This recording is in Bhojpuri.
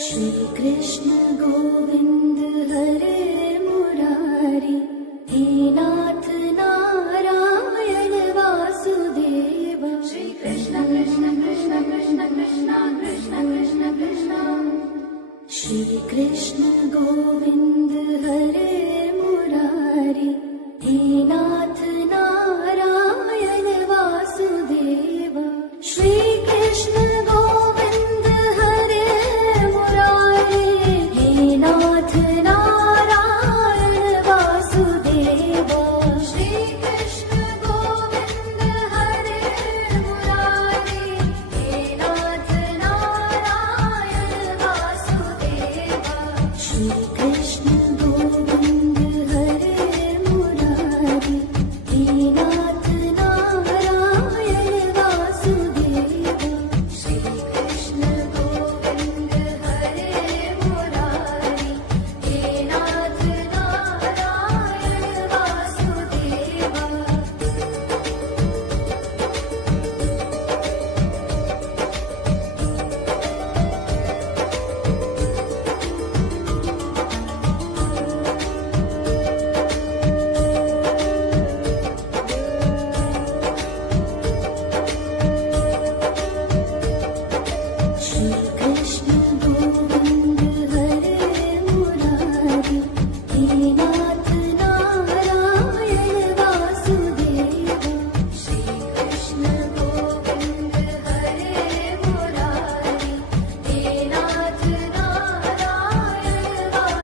श्री कृष्ण गोविंद हरे मुरारी, हे नाथ नारायण वासुदेव। श्री कृष्ण कृष्ण कृष्ण कृष्ण कृष्ण कृष्ण कृष्ण कृष्ण, श्री कृष्ण गोविंद हरे मुरारी, हे नाथ नारायण वासुदेव। श्री कृष्ण गोविंद हरे मुरारी, हे नाथ नारायण वासुदेव। श्री कृष्ण गोविंद हरे मुरारी, हे नाथ नारायण वासुदेव। श्री